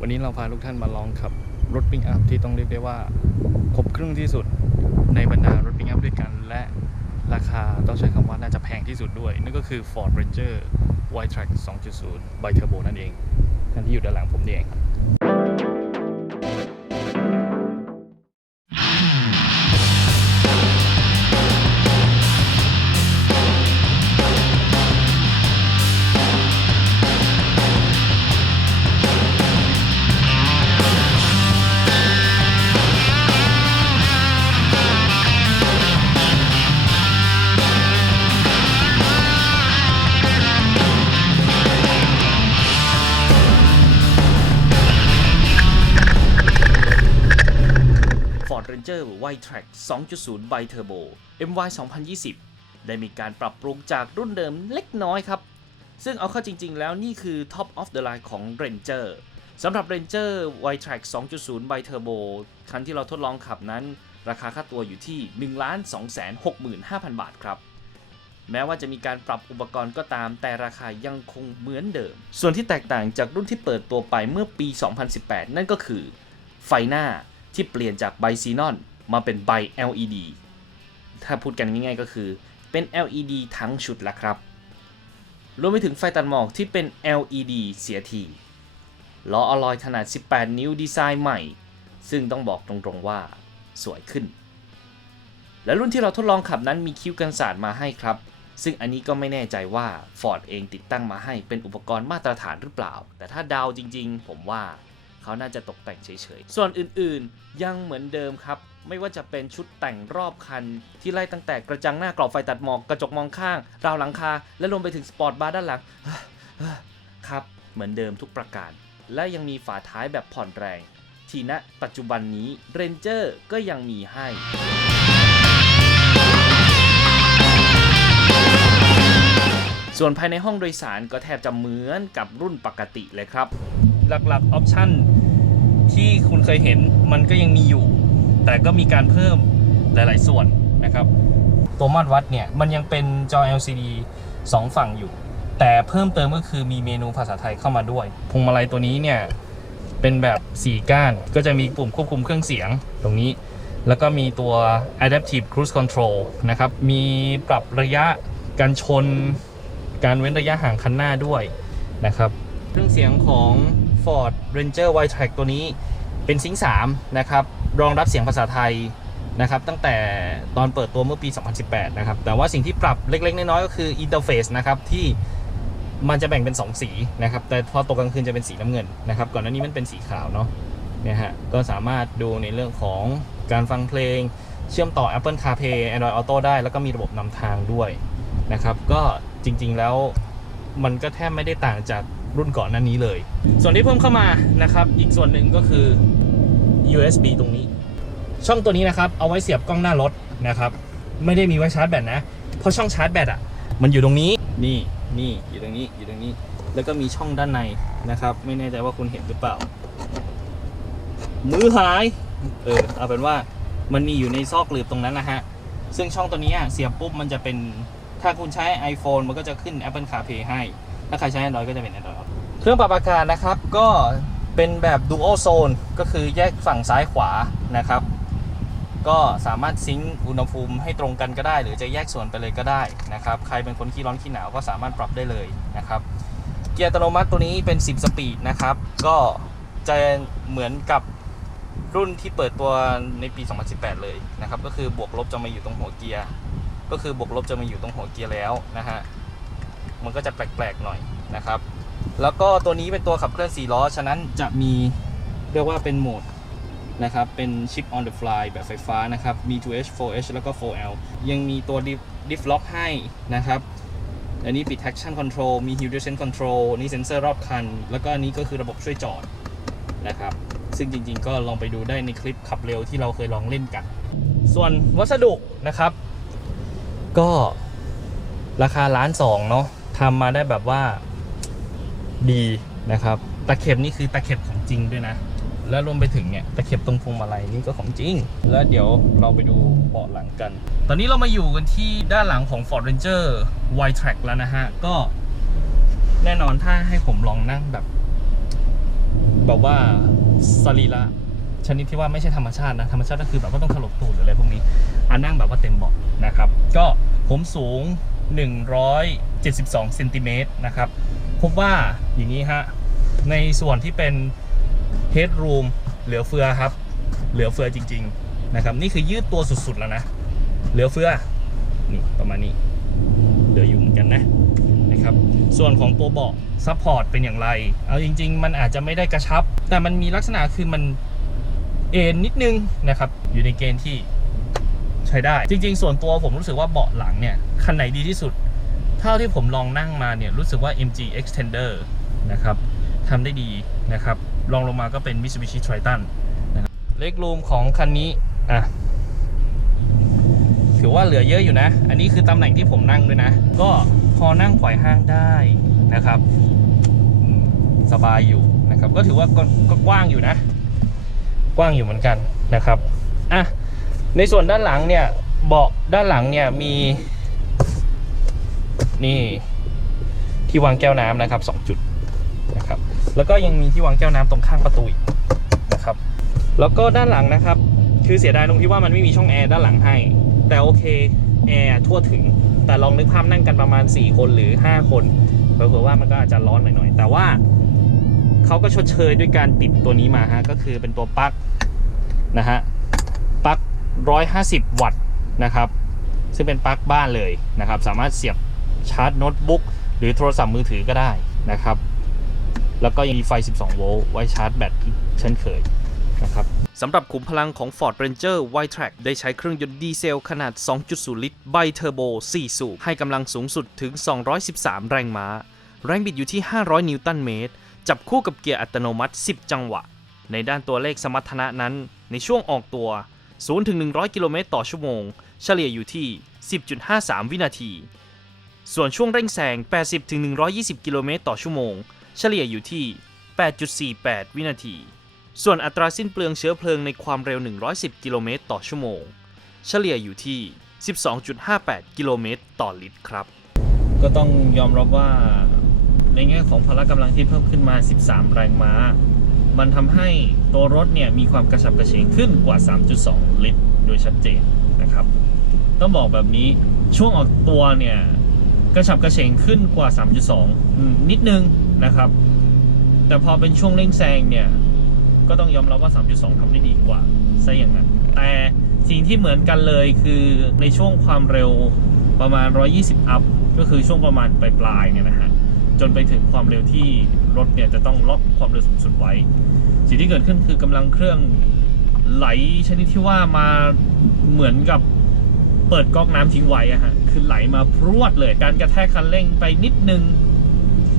วันนี้เราพาทุกท่านมาลองขับรถปิกอัพที่ต้องเรียกได้ว่าครบเครื่องที่สุดในบรรดารถปิกอัพด้วยกัน และราคาต้องใช้คำว่าน่าจะแพงที่สุดด้วย นั่นก็คือ Ford Ranger Wildtrak 2.0 Bi Turbo นั่นเองท่านที่อยู่ด้านหลังผมนี่เอง Ranger Wildtrak 2.0 Bi Turbo MY 2020 ได้มีการปรับปรุงจากรุ่นเดิมเล็กน้อยครับ ซึ่งเอาเข้าจริงๆแล้วนี่คือ Top of the line ของ Ranger สำหรับ Ranger Wildtrak 2.0 Bi Turbo คันที่เราทดลองขับนั้น ราคาค่าตัวอยู่ที่ 1,265,000 บาทครับแม้ว่าจะมีการปรับอุปกรณ์ก็ตาม แต่ราคายังคงเหมือนเดิม ส่วนที่แตกต่างจากรุ่นที่เปิดตัวไปเมื่อปี 2018 นั่นก็คือ ไฟหน้าที่เปลี่ยนจากไบซีนอน มาเป็นไบ LED ถ้าพูดกันง่ายๆก็คือเป็น LED ทั้งชุดละครับ รวมไปถึงไฟตัดหมอกที่เป็น LED เสียที ล้ออลลอยขนาด 18 นิ้วดีไซน์ใหม่ ซึ่งต้องบอกตรงๆว่า สวยขึ้น และรุ่นที่เราทดลองขับนั้นมีคิ้วกันสาดมาให้ครับ ซึ่งอันนี้ก็ไม่แน่ใจว่า Ford เองติดตั้งมาให้เป็นอุปกรณ์มาตรฐานหรือเปล่า แต่ถ้าดาวจริงๆ ผมว่าเขาน่าจะตกแต่งเฉยๆ ส่วนอื่นๆ ยังเหมือนเดิมครับ ไม่ว่าจะเป็นชุดแต่งรอบคัน ที่ไล่ตั้งแต่กระจังหน้ากรอบไฟตัดหมอกกระจกมองข้าง ราวหลังคา และรวมไปถึงสปอร์ตบาร์ด้านหลังครับ เหมือนเดิมทุกประการ และยังมีฝาท้ายแบบผ่อนแรง ที่ณปัจจุบันนี้เรนเจอร์ก็ยังมีให้ส่วนภายในห้องโดยสารก็แทบจะเหมือนกับรุ่นปกติเลยครับ หลักๆออปชันที่คุณเคยเห็นมันก็ยังมีอยู่ แต่ก็มีการเพิ่มหลาย ๆ ส่วนนะครับ ตัวมาตรวัดเนี่ย มันยังเป็นจอ LCD 2 ฝั่งอยู่ แต่เพิ่มเติมก็คือมีเมนูภาษาไทยเข้ามาด้วยพวงมาลัยตัวนี้เนี่ยเป็นแบบ 4 ก้าน ก็จะมีปุ่มควบคุมเครื่องเสียงตรงนี้ แล้วก็มีตัว adaptive cruise control นะครับ มีปรับระยะการชน การเว้นระยะห่างคันหน้าด้วยนะครับ เครื่องเสียงของ Ford Ranger Wildtrak ตัวนี้เป็นซิงค์3นะครับ รองรับเสียงภาษาไทยนะครับตั้งแต่ตอนเปิดตัวเมื่อปี 2018 นะครับ แต่ว่าสิ่งที่ปรับเล็ก ๆ น้อยๆก็คืออินเทอร์เฟซนะครับที่มันจะแบ่งเป็น 2 สีนะครับ แต่พอตกกลางคืนจะเป็นสีน้ำเงินนะครับ ก่อนหน้านี้มันเป็นสีขาวเนาะเนี่ยฮะก็สามารถดูในเรื่องของการฟังเพลง เชื่อมต่อ Apple CarPlay Android Auto ได้ แล้วก็มีระบบนำทางด้วยนะครับ ก็จริงๆแล้วมันก็แทบไม่ได้ต่างจากรุ่นก่อนหน้านี้เลย ส่วนที่เพิ่มเข้ามานะครับ อีกส่วนหนึ่งก็คือ USB ตรงนี้ ช่องตัวนี้นะครับ เอาไว้เสียบกล้องหน้ารถนะครับ ไม่ได้มีไว้ชาร์จแบตนะ เพราะช่องชาร์จแบตอะ มันอยู่ตรงนี้ นี่นี่อยู่ตรงนี้ อยู่ตรงนี้ แล้วก็มีช่องด้านในนะครับ ไม่แน่ใจว่าคุณเห็นหรือเปล่า มือหาย เออ เอาเป็นว่ามันมีอยู่ในซอกหลืบตรงนั้นนะฮะ ซึ่งช่องตัวนี้เสียบปุ๊บมันจะเป็น ถ้าคุณใช้ iPhone มันก็จะขึ้น Apple CarPlay ให้ ถ้าใครใช้ Android ก็จะเป็น Android เครื่องปรับอากาศนะครับ ก็ เป็นแบบ Dual Zone ก็คือแยกฝั่งซ้ายขวานะครับ ก็สามารถซิงค์อุณหภูมิให้ตรงกันก็ได้ หรือจะแยกส่วนไปเลยก็ได้นะครับ ใครเป็นคนขี้ร้อนขี้หนาวก็สามารถปรับได้เลยนะครับ เกียร์อัตโนมัติตัวนี้เป็น 10 สปีดนะครับ ก็จะเหมือนกับรุ่นที่เปิดตัวในปี 2018 เลยนะครับ ก็คือบวกลบจะมาอยู่ตรงหัวเกียร์ ก็คือบวกลบจะมาอยู่ตรงหัวเกียร์แล้วนะฮะ มันก็จะแปลกๆหน่อยนะครับ แล้วก็ตัวนี้เป็นตัวขับเคลื่อน4ล้อ ฉะนั้นจะมีเรียกว่าเป็นโหมดนะครับ เป็น Chip on the fly แบบไฟฟ้านะครับ มี 2H 4H แล้วก็ 4L ยังมีตัว diff diff lock ให้นะครับ อันนี้ปิด traction control มี hill descent control นี่เซ็นเซอร์รอบคัน แล้วก็อันนี้ก็คือระบบช่วยจอดนะครับ ซึ่งจริงๆ ก็ลองไปดูได้ในคลิปขับเร็วที่เราเคยลองเล่นกัน ส่วนวัสดุนะครับ ก็ราคาล้านสองเนาะทำมาได้แบบว่า ดีนะครับตะเข็บนี่คือตะเข็บของจริงด้วยนะ แล้วรวมไปถึงเนี่ยตะเข็บตรงพวงมาลัยนี่ก็ของจริง แล้วเดี๋ยวเราไปดูเบาะหลังกัน ตอนนี้เรามาอยู่กันที่ด้านหลังของ Ford Ranger Wildtrak แล้วนะฮะ ก็แน่นอนถ้าให้ผมลองนั่งแบบแบบว่าสรีระชนิดที่ว่าไม่ใช่ธรรมชาตินะ ธรรมชาติก็คือแบบว่าต้องถลกตูดหรืออะไรพวกนี้อันนั่งแบบว่าเต็มเบาะนะครับ ก็ผมสูง 172เซนติเมตรนะครับ พบว่าอย่างนี้ฮะ ในส่วนที่เป็น headroom เหลือเฟือครับ เหลือเฟือจริง ๆ นะครับ นี่คือยืดตัวสุด ๆ แล้วนะ เหลือเฟือ นี่ ประมาณนี้ เหลืออยู่เหมือนกันนะ นะครับ ส่วนของตัวเบาะซัพพอร์ตเป็นอย่างไร เอาจริง ๆ มันอาจจะไม่ได้กระชับ แต่มันมีลักษณะคือมันเอ็นนิดนึงนะครับ อยู่ในเกณฑ์ที่ใช้ได้ จริง ๆ ส่วนตัวผมรู้สึกว่าเบาะหลังเนี่ย คันไหนดีที่สุด ท่าที่ผมลองนั่งมาเนี่ยรู้สึกว่า MG Extender นะครับทำได้ดีนะครับลองลงมาก็เป็น Mitsubishi Triton นะครับเล็กรูมของคันนี้อะถือว่าเหลือเยอะอยู่นะ อันนี้คือตำแหน่งที่ผมนั่งด้วยนะ ก็พอนั่งไขว่ห้างได้นะครับสบายอยู่นะครับ ก็ถือว่าก็ก็กว้างอยู่นะ กว้างอยู่เหมือนกันนะครับอะในส่วนด้านหลังเนี่ยเบาะด้านหลังเนี่ยมี นี่ที่วางแก้วน้ำนะครับสองจุดนะครับ แล้วก็ยังมีที่วางแก้วน้ำตรงข้างประตูอีกนะครับ แล้วก็ด้านหลังนะครับ คือเสียดายตรงที่ว่ามันไม่มีช่องแอร์ด้านหลังให้ แต่โอเคแอร์ทั่วถึง แต่ลองนึกภาพนั่งกันประมาณ 4 คนหรือ 5 คนเผื่อว่ามันก็อาจจะร้อนหน่อยๆ แต่ว่าเขาก็ชดเชยด้วยการติดตัวนี้มาฮะ ก็คือเป็นตัวปลั๊กนะฮะ ปลั๊ก 150 วัตต์นะครับ ซึ่งเป็นปลั๊กบ้านเลยนะครับ สามารถเสียบ ชาร์จโน้ตบุ๊กหรือโทรศัพท์มือถือก็ได้นะครับ แล้วก็ยังมีไฟ 12 โวลต์ไว้ชาร์จแบตอีกเช่นเคยนะครับสำหรับขุมพลังของ Ford Ranger Y-Track ได้ใช้เครื่องยนต์ดีเซลขนาด 2.0 ลิตรไบเทอร์โบ 4 สูบ ให้กำลังสูงสุดถึง 213 แรงม้า แรงบิดอยู่ที่ 500 นิวตันเมตร จับคู่กับเกียร์อัตโนมัติ 10 จังหวะ ในด้านตัวเลขสมรรถนะนั้น ในช่วงออกตัว 0-100 กิโลเมตรต่อชั่วโมง เฉลี่ยอยู่ที่ 10.53 วินาที ส่วนช่วงเร่งแซง 80-120 กิโลเมตรต่อชั่วโมง เฉลี่ยอยู่ที่ 8.48 วินาที ส่วนอัตราสิ้นเปลืองเชื้อเพลิงในความเร็ว 110 กิโลเมตรต่อชั่วโมง เฉลี่ยอยู่ที่ 12.58 กิโลเมตรต่อลิตรครับ ก็ต้องยอมรับว่าในแง่ของพละกำลังที่เพิ่มขึ้นมา 13 แรงม้า มันทำให้ตัวรถเนี่ยมีความกระฉับกระเฉงขึ้นกว่า 3.2 ลิตร โดยชัดเจนนะครับ ต้องบอกแบบนี้ช่วงออกตัวเนี่ย กระฉับกระเฉงขึ้นกว่า 3.2 นิดนึงนะครับ แต่พอเป็นช่วงเร่งแซงเนี่ย ก็ต้องยอมรับว่า 3.2ทำได้ดีกว่าซะอย่างนั้น แต่สิ่งที่เหมือนกันเลยคือในช่วงความเร็วประมาณ 120 อัพ ก็คือช่วงประมาณปลายๆเนี่ยนะฮะ จนไปถึงความเร็วที่รถเนี่ยจะต้องล็อกความเร็วสูงสุดไว้ สิ่งที่เกิดขึ้นคือกำลังเครื่องไหลชนิดที่ว่ามาเหมือนกับ เปิดก๊อกน้ำทิ้งไว้อะฮะคือไหลมาพรวดเลย การกระแทกคันเร่งไปนิดนึง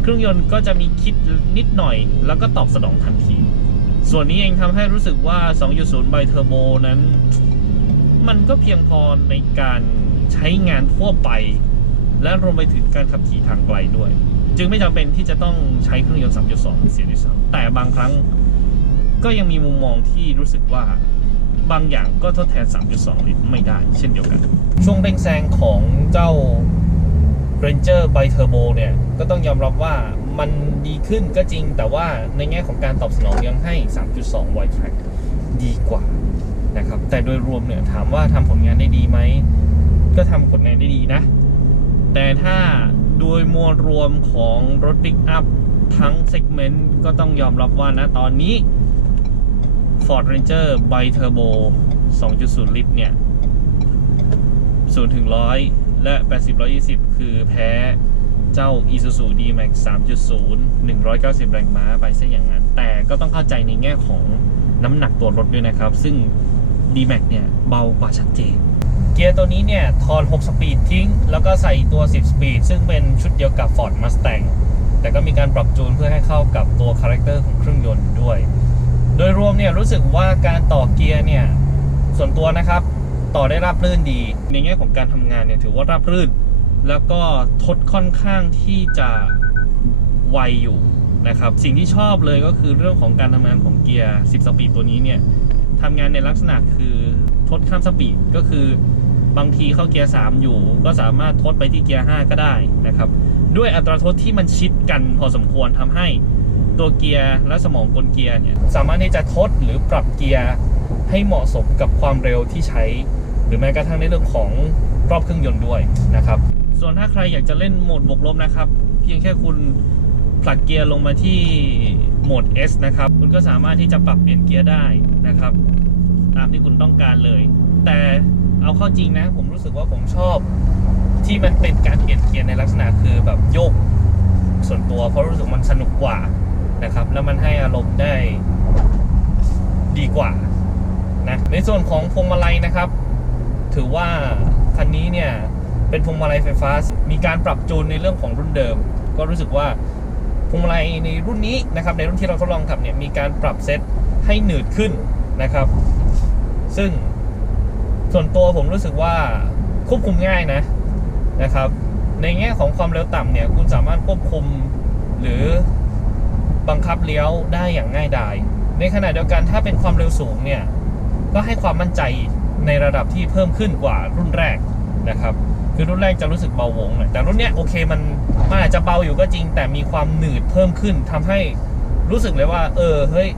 เครื่องยนต์ก็จะมีคิดนิดหน่อย แล้วก็ตอบสนองทันที ส่วนนี้เองทำให้รู้สึกว่า 2.0 ไบเทอร์โบนั้น มันก็เพียงพอในการใช้งานทั่วไป และรวมไปถึงการขับขี่ทางไกลด้วย จึงไม่จำเป็นที่จะต้องใช้เครื่องยนต์ 3.2 เสียด้วยซ้ำแต่บางครั้งก็ยังมีมุมมองที่รู้สึกว่า บางอย่างก็ทดแทน 3.2 ลิตรไม่ได้เช่นเดียวกัน ช่วงเร่งแซงของเจ้า Ranger b i Turbo เนี่ย ก็ต้องยอมรับว่ามันดีขึ้นก็จริง แต่ว่าในแง่ของการตอบสนองยังให้ 3.2 Wide Track ดีกว่านะครับแต่โดยรวมเนี่ยถามว่าทำผลงานได้ดีไหม ก็ทำผลงานได้ดีนะ แต่ถ้าโดยมวลรวมของรถปิกอัพทั้งเซกเมนต์ก็ต้องยอมรับว่านะตอนนี้ Ford Ranger b i Turbo 2.0 ลิตรเนี่ย0ถึง100 และ 80 120 คือแพ้เจ้า Isuzu D-Max 3.0 190 แรงม้าไปซะอย่างนั้น แต่ก็ต้องเข้าใจในแง่ของน้ำหนักตัวรถด้วยนะครับ ซึ่ง D-Max เนี่ย เบากว่าชัดเจน เกียร์ตัวนี้เนี่ย ทอน 6 สปีดทิ้ง แล้วก็ใส่ตัว 10 สปีด ซึ่งเป็นชุดเดียวกับ Ford Mustang แต่ก็มีการปรับจูนเพื่อให้เข้ากับตัวคาแรคเตอร์ของเครื่องยนต์ด้วย โดยรวมเนี่ยรู้สึกว่าการต่อเกียร์เนี่ยส่วนตัวนะครับต่อได้ราบรื่นดี ในแง่ของการทำงานเนี่ยถือว่าราบรื่น แล้วก็ทดค่อนข้างที่จะไวอยู่นะครับสิ่งที่ชอบเลยก็คือเรื่องของการทำงานของเกียร์ 10 สปีดตัวนี้เนี่ยทำงานในลักษณะคือทดข้ามสปีดก็คือบางทีเข้าเกียร์ 3 อยู่ ก็สามารถทดไปที่เกียร์ 5 ก็ได้นะครับ ด้วยอัตราทดที่มันชิดกันพอสมควรทำให้ ตัวเกียร์และสมองกลเกียร์เนี่ยสามารถที่จะทดหรือปรับเกียร์ให้เหมาะสมกับความเร็วที่ใช้ หรือแม้กระทั่งในเรื่องของรอบเครื่องยนต์ด้วยนะครับ ส่วนถ้าใครอยากจะเล่นโหมดบวกลบนะครับ เพียงแค่คุณผลักเกียร์ลงมาที่โหมด S นะครับ คุณก็สามารถที่จะปรับเปลี่ยนเกียร์ได้นะครับ ตามที่คุณต้องการเลย แต่เอาเข้าจริงนะ ผมรู้สึกว่าผมชอบที่มันเป็นการเปลี่ยนเกียร์ในลักษณะคือแบบโยกส่วนตัวเพราะรู้สึกมันสนุกกว่า นะครับ แล้วมันให้อารมณ์ได้ดีกว่านะในส่วนของพวงมาลัยนะครับ ถือว่าคันนี้เนี่ยเป็นพวงมาลัยไฟฟ้า มีการปรับจูนในเรื่องของรุ่นเดิม ก็รู้สึกว่าพวงมาลัยในรุ่นนี้นะครับ ในรุ่นที่เราทดลองขับเนี่ยมีการปรับเซตให้หนืดขึ้นนะครับ ซึ่งส่วนตัวผมรู้สึกว่าควบคุมง่ายนะนะครับ ในแง่ของความเร็วต่ำเนี่ยคุณสามารถควบคุมหรือ บังคับเลี้ยวได้อย่างง่ายดาย ในขณะเดียวกันถ้าเป็นความเร็วสูงเนี่ย ก็ให้ความมั่นใจในระดับที่เพิ่มขึ้นกว่ารุ่นแรกนะครับ คือรุ่นแรกจะรู้สึกเบาวงหน่อยแต่รุ่นเนี้ยโอเคมันมันอาจจะเบาอยู่ก็จริง แต่มีความหนืดเพิ่มขึ้นทำให้รู้สึกเลยว่า เออเฮ้ย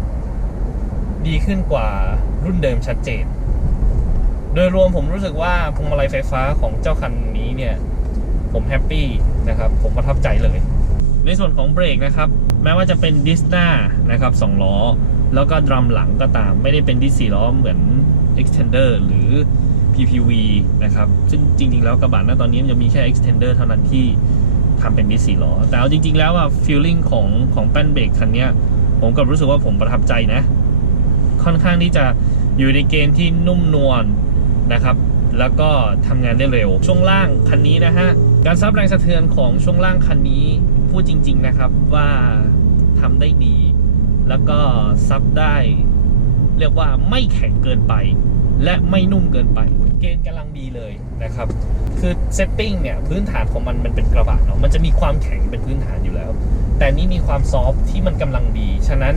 ดีขึ้นกว่ารุ่นเดิมชัดเจน โดยรวมผมรู้สึกว่าพวงมาลัยไฟฟ้าของเจ้าคันนี้เนี่ย ผมแฮปปี้นะครับ ผมประทับใจเลย ในส่วนของเบรกนะครับ แม้ว่าจะเป็นดิสหน้านะครับสองล้อ แล้วก็ดรัมหลังก็ตาม ไม่ได้เป็นดิสสี่ล้อเหมือน extender หรือ PPV นะครับ ซึ่งจริง ๆ แล้วกระบะหน้าตอนนี้มันจะมีแค่ extender เท่านั้นที่ทำเป็นดิสสี่ล้อ แต่เอาจริง ๆ แล้วอะ feeling ของของแป้นเบรกคันนี้ผมกลับรู้สึกว่าผมประทับใจนะ ค่อนข้างที่จะอยู่ในเกณฑ์ที่นุ่มนวลนะครับ แล้วก็ทำงานได้เร็ว ช่วงล่างคันนี้นะฮะ การซับแรงสะเทือนของช่วงล่างคันนี้ พูดจริง ๆนะครับว่าทำได้ดี แล้วก็ซับได้ เรียกว่าไม่แข็งเกินไป และไม่นุ่มเกินไป เกณฑ์กำลังดีเลยนะครับ คือเซตติ้งเนี่ยพื้นฐานของมันมันเป็นกระบะเนาะมันจะมีความแข็งเป็นพื้นฐานอยู่แล้ว แต่นี่มีความซอฟที่มันกำลังดี ฉะนั้น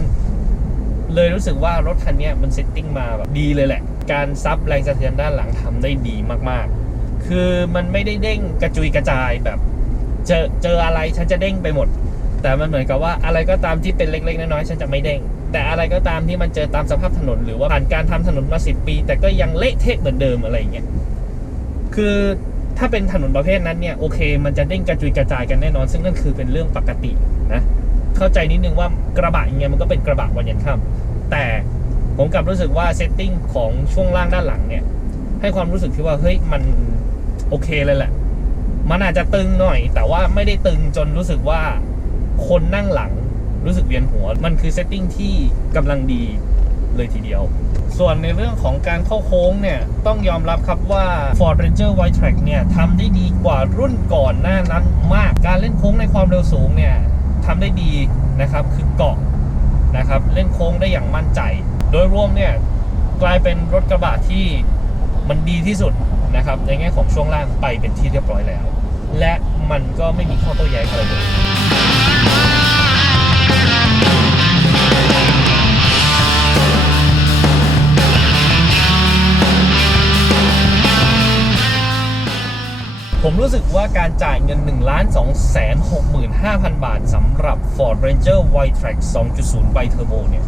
เลยรู้สึกว่ารถคันนี้มันเซตติ้งมาแบบดีเลยแหละ การซับแรงสะเทือนด้านหลังทำได้ดีมากๆ คือมันไม่ได้เด้งกระจุยกระจายแบบ เจอเจออะไรฉันจะเด้งไปหมด แต่มันเหมือนกับว่าอะไรก็ตามที่เป็นเล็กๆน้อยๆฉันจะไม่เด้ง แต่อะไรก็ตามที่มันเจอตามสภาพถนน หรือว่าผ่านการทำถนนมาสิปี แต่ก็ยังเละเทะเหมือนเดิมอะไรอย่างเงี้ยคือถ้าเป็นถนนประเภทนั้นเนี่ยโอเค มันจะเด้งกระจุยกระจายกันแน่นอน ซึ่งนั่นคือเป็นเรื่องปกตินะเข้าใจนิดนึงว่ากระบะอย่างเงี้ยมันก็เป็นกระบะวันยันค่ำแต่ผมกลับรู้สึกว่าเซตติ้งของช่วงล่างด้านหลังเนี่ยให้ความรู้สึกที่ว่าเฮ้ยมันโอเคเลยแหละ มันอาจจะตึงหน่อย แต่ว่าไม่ได้ตึงจนรู้สึกว่าคนนั่งหลังรู้สึกเวียนหัว มันคือเซตติ้งที่กำลังดีเลยทีเดียว ส่วนในเรื่องของการเข้าโค้งเนี่ย ต้องยอมรับครับว่า Ford Ranger White Track เนี่ยทำได้ดีกว่ารุ่นก่อนหน้านั้นมาก การเล่นโค้งในความเร็วสูงเนี่ยทำได้ดีนะครับ คือเกาะนะครับ เล่นโค้งได้อย่างมั่นใจ โดยรวมเนี่ยกลายเป็นรถกระบะที่มันดีที่สุด นะครับในแง่ของช่วงล่างไปเป็นที่เรียบร้อยแล้ว และมันก็ไม่มีข้อโต้แย้งอะไรเลยผมรู้สึกว่าการจ่ายเงิน1ล้าน2แสน65,000 บาทสำหรับ Ford Ranger White Track 2.0 Bi Turbo เนี่ย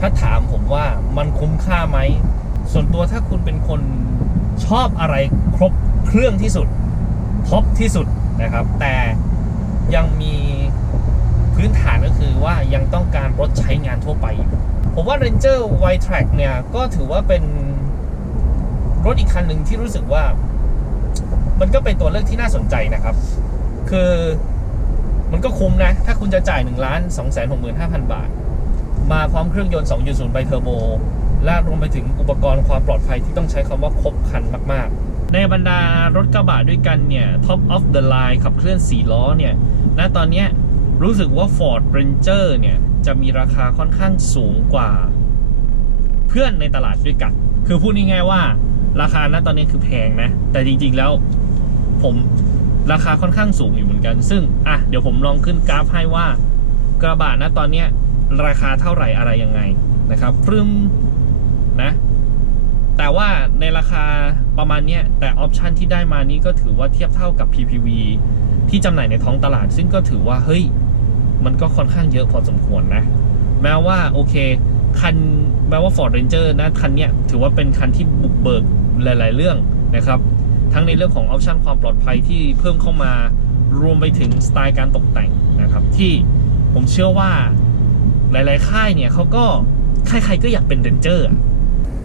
ถ้าถามผมว่ามันคุ้มค่าไหม ส่วนตัวถ้าคุณเป็นคน ชอบอะไรครบเครื่องที่สุดท็อปที่สุดนะครับ แต่ยังมีพื้นฐานก็คือว่ายังต้องการรถใช้งานทั่วไป ผมว่า Ranger White Track เนี่ย ก็ถือว่าเป็นรถอีกคันหนึ่งที่รู้สึกว่า มันก็เป็นตัวเลือกที่น่าสนใจนะครับ คือมันก็คุ้มนะ ถ้าคุณจะจ่าย1ล้าน2 6 5 0 0 0 บาท มาพร้อมเครื่องยนต์ 2.0 ไบเทอร์โบ ละรวมไปถึงอุปกรณ์ความปลอดภัยที่ต้องใช้คำว่าครบครันมากๆ ในบรรดารถกระบะด้วยกันเนี่ย Top of the line ขับเคลื่อน 4 ล้อเนี่ยณตอนนี้รู้สึกว่า Ford Ranger เนี่ยจะมีราคาค่อนข้างสูงกว่า เพื่อนในตลาดด้วยกัน คือพูดง่ายๆว่า ราคาณตอนนี้คือแพงนะ แต่จริงๆแล้วผมราคาค่อนข้างสูงอยู่เหมือนกัน ซึ่งอะเดี๋ยวผมลองขึ้นกราฟให้ว่ากระบะณตอนนี้ราคาเท่าไหร่อะไรยังไงนะครับปรึม นะ แต่ว่าในราคาประมาณนี้แต่ออปชันที่ได้มานี้ก็ถือว่าเทียบเท่ากับ PPV ที่จำหน่ายในท้องตลาด ซึ่งก็ถือว่าเฮ้ย มันก็ค่อนข้างเยอะพอสมควรนะ แม้ว่าโอเคคันแม้ว่า Ford Ranger นะคันเนี้ยถือว่าเป็นคันที่บุกเบิกหลาย ๆ เรื่องนะครับ ทั้งในเรื่องของออปชันความปลอดภัยที่เพิ่มเข้ามารวมไปถึงสไตล์การตกแต่งนะครับ ที่ผมเชื่อว่าหลาย ๆ ค่ายเนี่ยเขาก็ใครๆก็อยากเป็นเรนเจอร์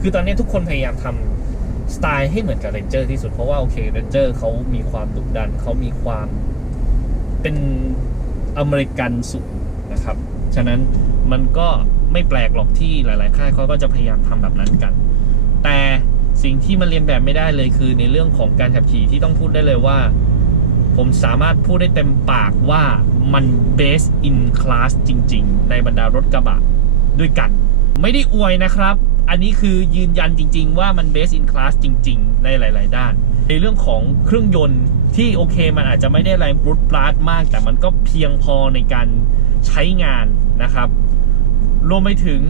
คือตอนนี้ทุกคนพยายามทำสไตล์ให้เหมือนกับเรนเจอร์ที่สุด เพราะว่าโอเคเรนเจอร์เขามีความดุดันเขามีความเป็นอเมริกันสุดนะครับ ฉะนั้นมันก็ไม่แปลกหรอกที่หลายๆ ค่ายเขาก็จะพยายามทำแบบนั้นกัน แต่สิ่งที่มันเรียนแบบไม่ได้เลยคือในเรื่องของการขับขี่ที่ต้องพูดได้เลยว่า ผมสามารถพูดได้เต็มปากว่ามัน best in class จริง ๆ ในบรรดารถกระบะด้วยกัน ไม่ได้อวยนะครับ อันนี้คือยืนยันจริง ๆ ว่ามัน best in class จริง ๆ ในหลาย ๆ ด้าน ในเรื่องของเครื่องยนต์ที่โอเค มันอาจจะไม่ได้แรงปรุดปราดมาก แต่มันก็เพียงพอในการใช้งานนะครับ รวมไปถึง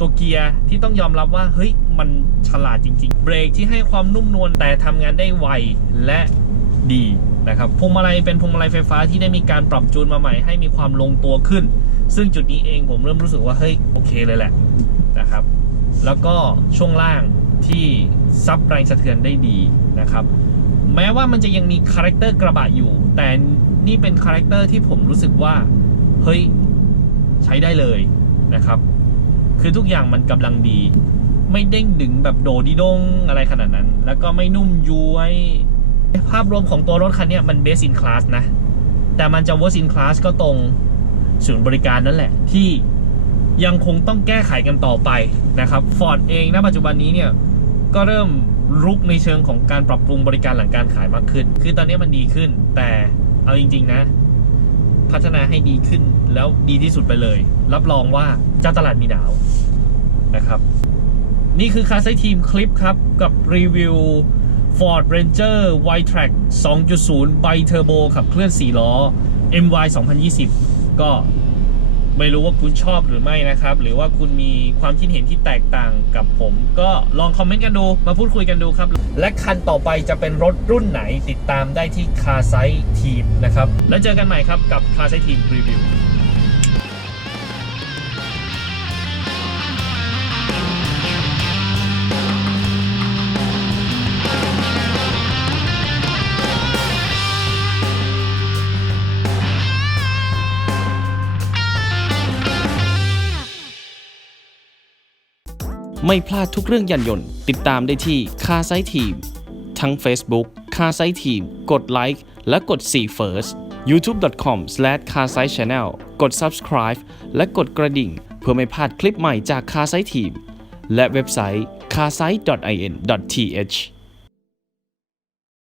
ตัวเกียร์ที่ต้องยอมรับว่า เฮ้ย มันฉลาดจริง ๆ เบรกที่ให้ความนุ่มนวลแต่ทำงานได้ไวและดีนะครับพวงมาลัยเป็นพวงมาลัยไฟฟ้าที่ได้มีการปรับจูนมาใหม่ให้มีความลงตัวขึ้น ซึ่งจุดนี้เองผมเริ่มรู้สึกว่า เฮ้ย โอเคเลยแหละนะครับ แล้วก็ช่วงล่างที่ซับแรงสะเทือนได้ดีนะครับ แม้ว่ามันจะยังมีคาแรคเตอร์กระบะอยู่ แต่นี่เป็นคาแรคเตอร์ที่ผมรู้สึกว่า เฮ้ย ใช้ได้เลยนะครับ คือทุกอย่างมันกำลังดี ไม่เด้งดึงแบบโดดิดงอะไรขนาดนั้น แล้วก็ไม่นุ่มย้วย ภาพรวมของตัวรถคันนี้มัน best in class นะ แต่มันจะ worst in class ก็ตรงศูนย์บริการนั่นแหละที่ ยังคงต้องแก้ไขกันต่อไปนะครับ Ford เองณปัจจุบันนี้เนี่ยก็เริ่มรุกในเชิงของการปรับปรุงบริการหลังการขายมากขึ้น คือตอนนี้มันดีขึ้น แต่เอาจริง ๆ นะ พัฒนาให้ดีขึ้นแล้วดีที่สุดไปเลย รับรองว่าเจ้าตลาดมีดาวนะครับ นี่คือคาไซทีมคลิปครับ กับรีวิว Ford Ranger Y-Track 2.0 Bi Turbo ขับเคลื่อน 4 ล้อ MY 2020 ก็ ไม่รู้ว่าคุณชอบหรือไม่นะครับ หรือว่าคุณมีความคิดเห็นที่แตกต่างกับผม ก็ลองคอมเมนต์กันดู มาพูดคุยกันดูครับ และคันต่อไปจะเป็นรถรุ่นไหนติดตามได้ที่คาไซทีมนะครับ แล้วเจอกันใหม่ครับกับคาไซทีมรีวิว ไม่พลาดทุกเรื่องยานยนต์ ติดตามได้ที่คาไซทีม ทั้ง Facebook คาไซทีม กดไลค์และกด See First youtube.com/c a r s i channel กด subscribe และกดกระดิ่ง เพื่อไม่พลาดคลิปใหม่จากคาไซทีม และเว็บไซต์ c a r s i t in th